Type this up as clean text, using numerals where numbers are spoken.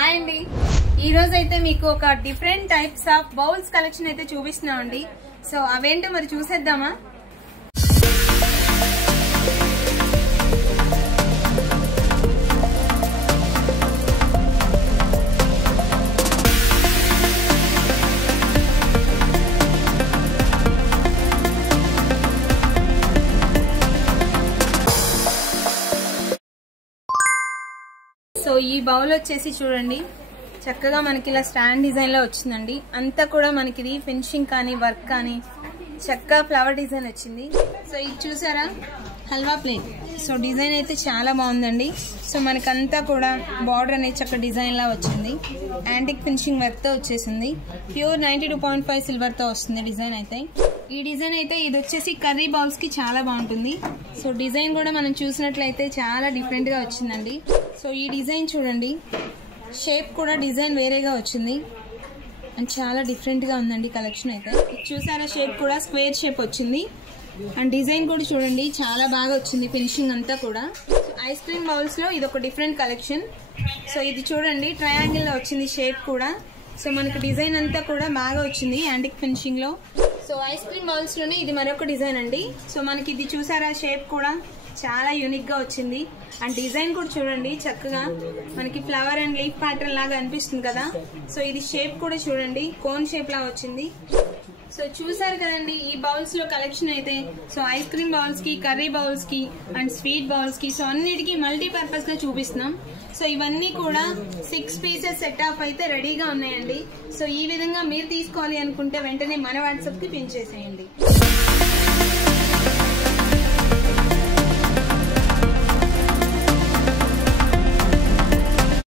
Hi అండి, ఈ రోజు అయితే మీకు ఒక different types of bowls collection అయితే చూపిస్తున్నామండి. సో అవేంటో మరి చూసేద్దామా? సో ఈ బౌల్ వచ్చేసి చూడండి, చక్కగా మనకి ఇలా స్టాండ్ డిజైన్ లో వచ్చిందండి. అంతా కూడా మనకి ఇది ఫినిషింగ్ కానీ వర్క్ కానీ చక్కగా ఫ్లవర్ డిజైన్ వచ్చింది. సో ఇది చూసారా, హల్వా ప్లేట్. సో డిజైన్ అయితే చాలా బాగుందండి. సో మనకంతా కూడా బార్డర్ అనేది చక్కగా డిజైన్ లా వచ్చింది. యాంటిక్ ఫినిషింగ్ వర్క్ తో వచ్చేసింది. ప్యూర్ 92.5 సిల్వర్ తో వస్తుంది డిజైన్ అయితే. ఈ డిజైన్ అయితే ఇది వచ్చేసి కర్రీ బౌల్స్ కి చాలా బాగుంటుంది. సో డిజైన్ కూడా మనం చూసినట్లయితే చాలా డిఫరెంట్ గా వచ్చిందండి. సో ఈ డిజైన్ చూడండి, షేప్ కూడా డిజైన్ వేరేగా వచ్చింది అండ్ చాలా డిఫరెంట్ గా ఉందండి కలెక్షన్ అయితే. చూసారా, షేప్ కూడా స్క్వేర్ షేప్ వచ్చింది అండ్ డిజైన్ కూడా చూడండి చాలా బాగా వచ్చింది. ఫినిషింగ్ అంతా కూడా ఐస్ క్రీమ్ బౌల్స్ లో ఇది ఒక డిఫరెంట్ కలెక్షన్. సో ఇది చూడండి, ట్రయాంగిల్ లో వచ్చింది షేప్ కూడా. సో మనకి డిజైన్ అంతా కూడా బాగా వచ్చింది యాంటిక్ ఫినిషింగ్ లో. సో ఐస్ క్రీమ్ బౌల్స్ లోనే ఇది మరొక డిజైన్ అండి. సో మనకి ఇది చూసారా, షేప్ కూడా చాలా యూనిక్ గా వచ్చింది అండ్ డిజైన్ కూడా చూడండి చక్కగా మనకి ఫ్లవర్ అండ్ లీఫ్ ప్యాటర్న్ లాగా అనిపిస్తుంది కదా. సో ఇది షేప్ కూడా చూడండి కోన్ షేప్ లా వచ్చింది. సో చూసారు కదండి ఈ బౌల్స్ లో కలెక్షన్ అయితే. సో ఐస్ క్రీమ్ బౌల్స్ కి, కర్రీ బౌల్స్ కి అండ్ స్వీట్ బౌల్స్ కి, సో అన్నిటికీ మల్టీపర్పస్ గా చూపిస్తున్నాం. సో ఇవన్నీ కూడా 6 పీసెస్ సెట్ ఆఫ్ అయితే రెడీగా ఉన్నాయండి. సో ఈ విధంగా మీరు తీసుకోవాలి అనుకుంటే వెంటనే మన వాట్సాప్ కి పిన్ చేసేయండి.